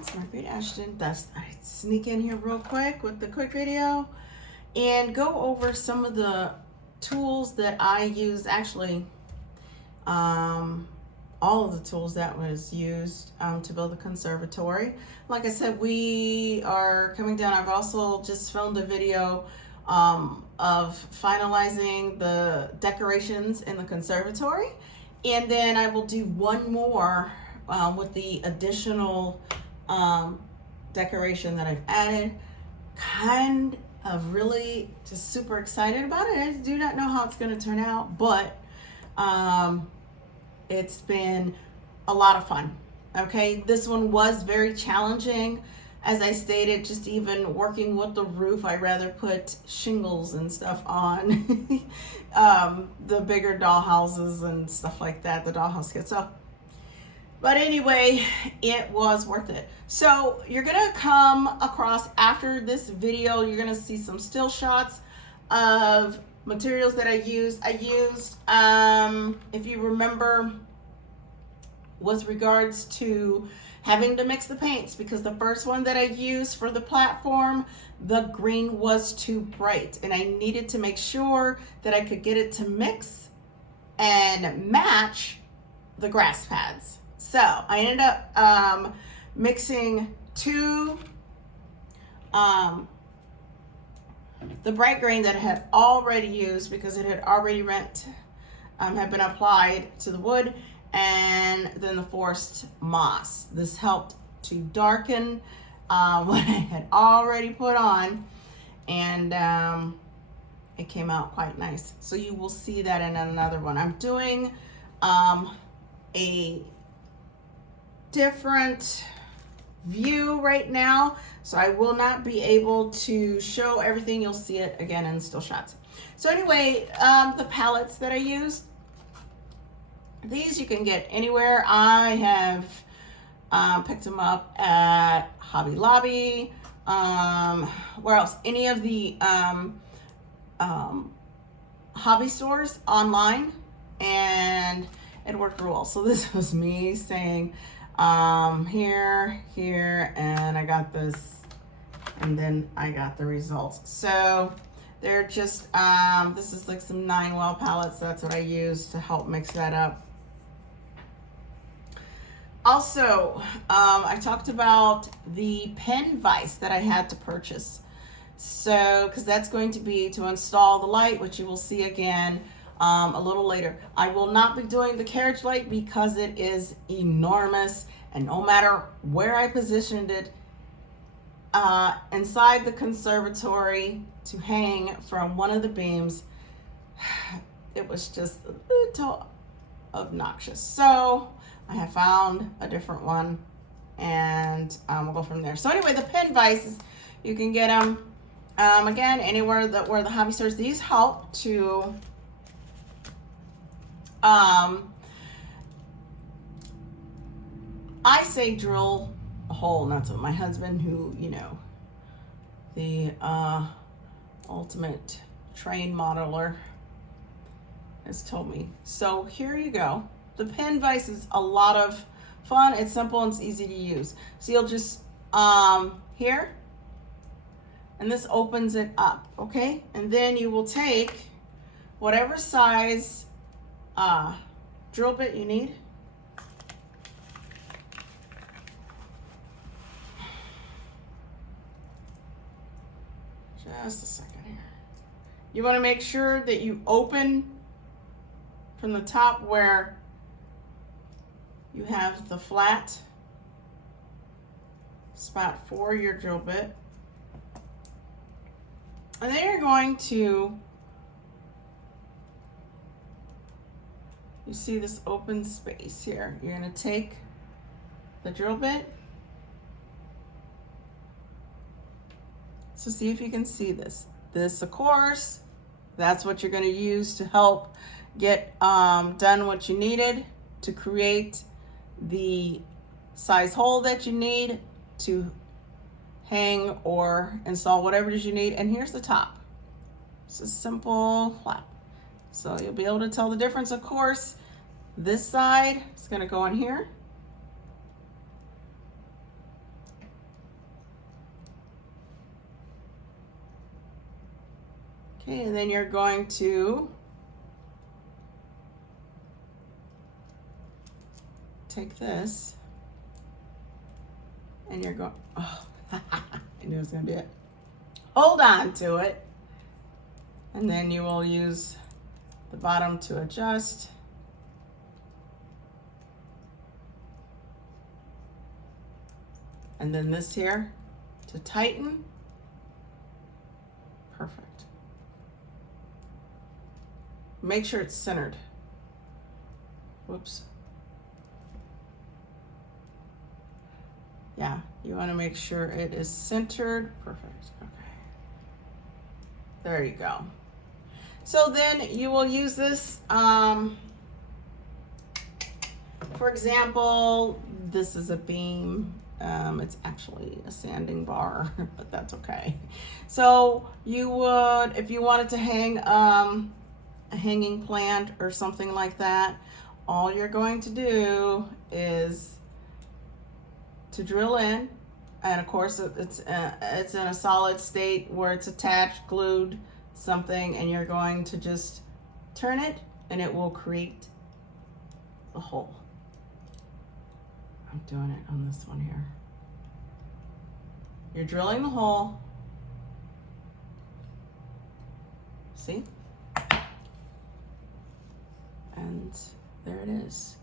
it's Margaret Ashton. I sneak in here real quick with the quick video and go over some of the tools that I use. Actually, all of the tools that was used to build the conservatory. Like I said, we are coming down. I've also just filmed a video of finalizing the decorations in the conservatory, and then I will do one more with the additional decoration that I've added. Kind of really just super excited about it. I do not know how it's going to turn out, but it's been a lot of fun. Okay, this one was very challenging. As I stated, just even working with the roof, I rather put shingles and stuff on the bigger dollhouses and stuff like that, the dollhouse kit. So, but anyway, it was worth it. So you're gonna come across after this video, you're gonna see some still shots of materials that I used. If you remember, with regards to having to mix the paints, because the first one that I used for the platform, the green was too bright and I needed to make sure that I could get it to mix and match the grass pads. So I ended up mixing the bright green that I had already used because it had already had been applied to the wood, and then the forest moss. This helped to darken what I had already put on, and it came out quite nice. So you will see that in another one. I'm doing a different view right now, so I will not be able to show everything. You'll see it again in still shots. So anyway, the palettes that I used, these you can get anywhere. I have picked them up at Hobby Lobby. Where else? Any of the hobby stores online, and it worked real well. So this was me saying here, and I got this, and then I got the results. So they're just this is like some 9-well palettes. That's what I use to help mix that up. Also, I talked about the pen vise that I had to purchase. So, because that's going to be to install the light, which you will see again a little later. I will not be doing the carriage light because it is enormous, and no matter where I positioned it inside the conservatory to hang from one of the beams, it was just a little obnoxious. So I have found a different one, and we'll go from there. So anyway, the pen vices, you can get them again anywhere where the hobby stores. These help to I say drill a hole. And that's what my husband, who, you know, the ultimate train modeler, has told me. So here you go. The pen vise is a lot of fun. It's simple and it's easy to use. So you'll just here, and this opens it up, okay? And then you will take whatever size drill bit you need. Just a second here. You want to make sure that you open from the top where you have the flat spot for your drill bit. And then you're going to, you see this open space here. You're going to take the drill bit. So see if you can see this. This, of course, that's what you're going to use to help get done what you needed to create the size hole that you need to hang or install whatever it is you need. And here's the top. It's a simple flap. So you'll be able to tell the difference. Of course, this side is going to go in here. Okay, and then you're going to take this and you're going, oh, I knew it was gonna be it. Hold on to it. And then you will use the bottom to adjust. And then this here to tighten. Perfect. Make sure it's centered. Whoops. Yeah, you want to make sure it is centered. Perfect. Okay. There you go. So then you will use this, for example, this is a beam. It's actually a sanding bar, but that's okay. So you would, if you wanted to hang a hanging plant or something like that, all you're going to do is to drill in, and of course it's in a solid state where it's attached, glued, something, and you're going to just turn it and it will create a hole. I'm doing it on this one here. You're drilling the hole. See? And there it is.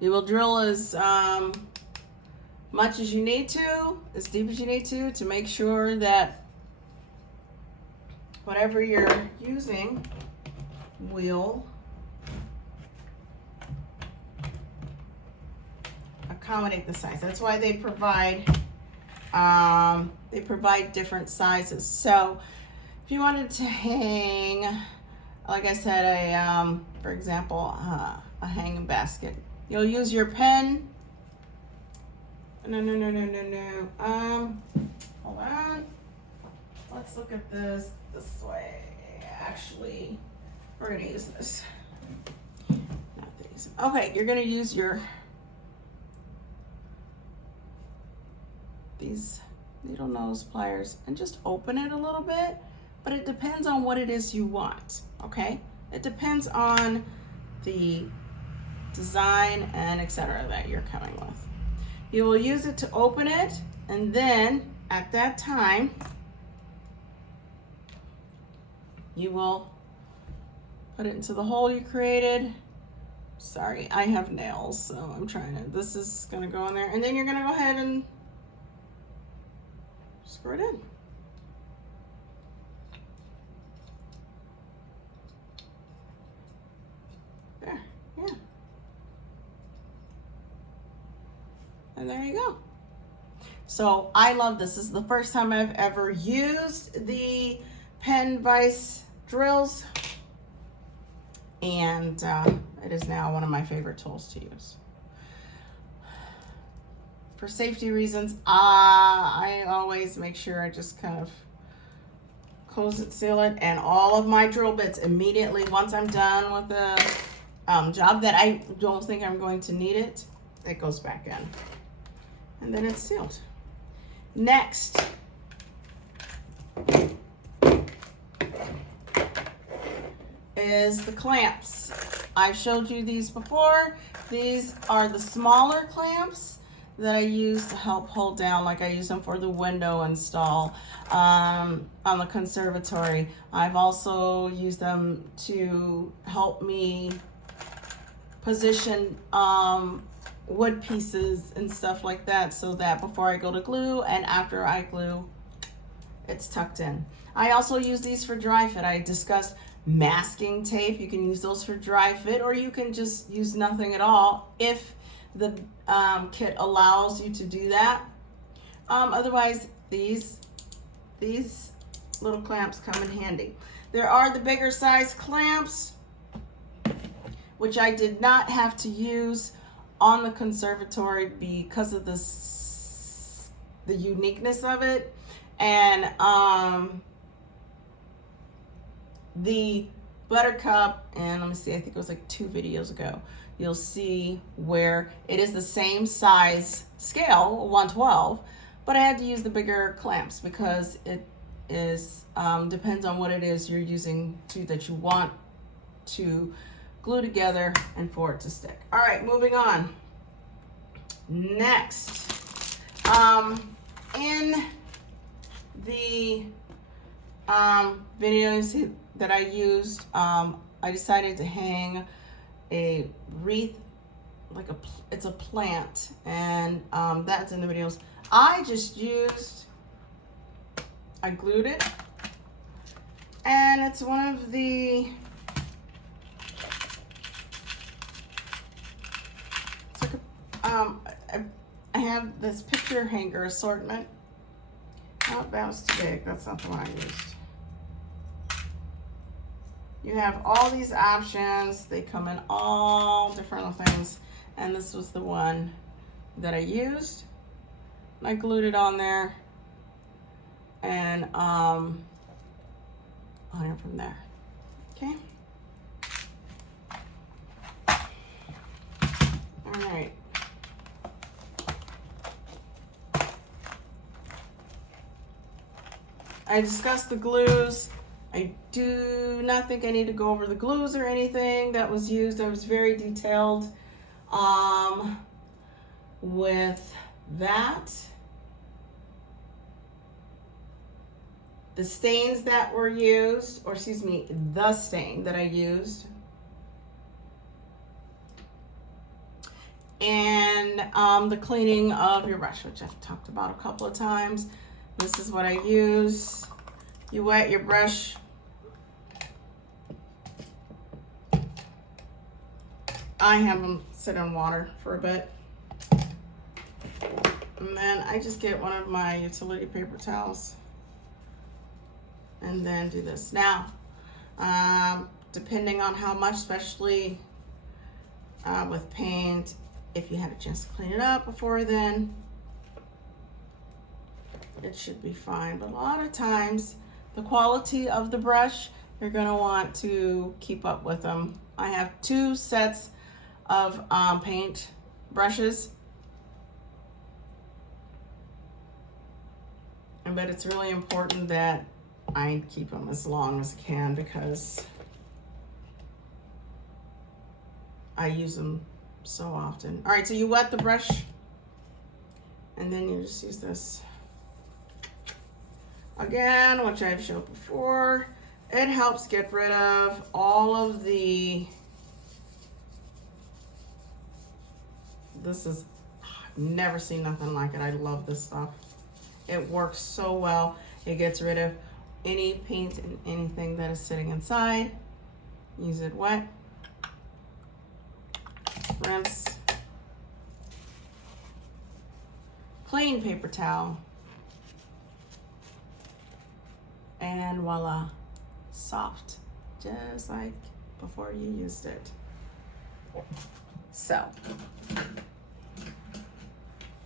You will drill as much as you need to, as deep as you need to make sure that whatever you're using will accommodate the size. That's why they provide different sizes. So if you wanted to hang, like I said, for example, a hanging basket, you'll use your pen. No. Hold on. Let's look at this way. Actually, we're gonna use this. Not these. Okay, you're gonna use these needle nose pliers and just open it a little bit, but it depends on what it is you want, okay? It depends on the design and etc. that you're coming with. You will use it to open it, and then at that time, you will put it into the hole you created. Sorry, I have nails, so I'm trying to, this is gonna go in there, and then you're gonna go ahead and screw it in. There, yeah. And there you go. So I love this. This is the first time I've ever used the pen vise drills, and it is now one of my favorite tools to use. For safety reasons, I always make sure I just kind of close it, seal it, and all of my drill bits immediately, once I'm done with the job that I don't think I'm going to need it, it goes back in. And then it's sealed. Next, is the clamps. I've showed you these before. These are the smaller clamps that I use to help hold down, like I use them for the window install on the conservatory. I've also used them to help me position wood pieces and stuff like that, so that before I go to glue and after I glue, it's tucked in. I also use these for dry fit. I discussed masking tape. You can use those for dry fit, or you can just use nothing at all if the kit allows you to do that. Otherwise, these little clamps come in handy. There are the bigger size clamps, which I did not have to use on the conservatory because of the uniqueness of it. And the buttercup, and let me see, I think it was like 2 videos ago, you'll see where it is the same size scale, 1/12, but I had to use the bigger clamps because it is, depends on what it is you're using that you want to glue together and for it to stick. All right, moving on. Next, in the videos that I used, I decided to hang a wreath, like it's a plant, and that's in the videos. I glued it, and it's one of the, it's like I have this picture hanger assortment. Oh, that was too big. That's not the one I used. You have all these options. They come in all different things. And this was the one that I used. I glued it on there. And on it from there. Okay. All right. I discussed the glues. I do not think I need to go over the glues or anything that was used. I was very detailed with that. The stains that were used, or excuse me, the stain that I used. And the cleaning of your brush, which I've talked about a couple of times. This is what I use. You wet your brush. I have them sit in water for a bit. And then I just get one of my utility paper towels and then do this. Now, depending on how much, especially with paint, if you had a chance to clean it up before then, it should be fine. But a lot of times, the quality of the brush, you're gonna want to keep up with them. I have 2 sets of paint brushes. But it's really important that I keep them as long as I can because I use them so often. All right, so you wet the brush and then you just use this. Again, which I've showed before, it helps get rid of all of the, I've never seen nothing like it. I love this stuff. It works so well. It gets rid of any paint and anything that is sitting inside. Use it wet. Rinse. Clean paper towel. And voila, soft, just like before you used it. So, I'm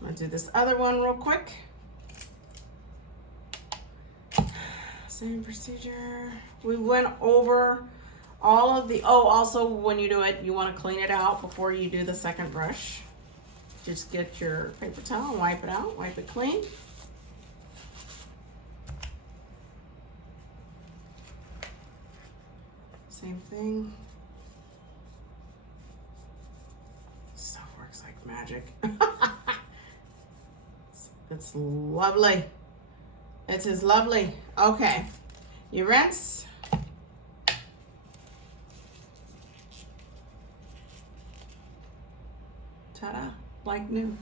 gonna do this other one real quick. Same procedure. We went over all of the, also when you do it, you wanna clean it out before you do the second brush. Just get your paper towel and wipe it out, wipe it clean. Same thing. Stuff works like magic. It's lovely. It is lovely. Okay, you rinse. Ta-da, like new.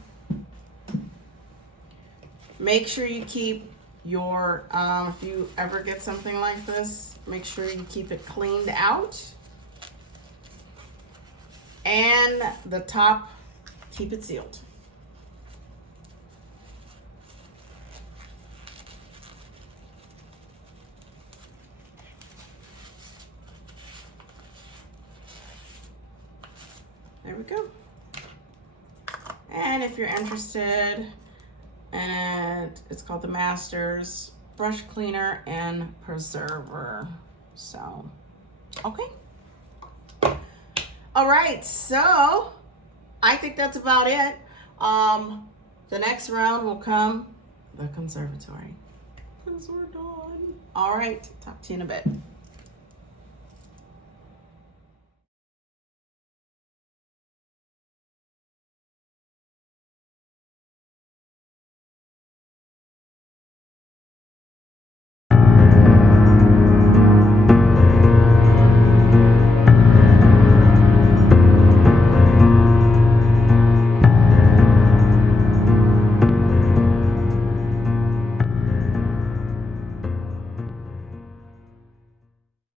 Make sure you keep your, if you ever get something like this, make sure you keep it cleaned out. And the top, keep it sealed. There we go. And if you're interested, and it's called the Masters Brush Cleaner and Preserver. So, okay. All right, so I think that's about it. The next round will come the Conservatory. because we're done. All right, talk to you in a bit.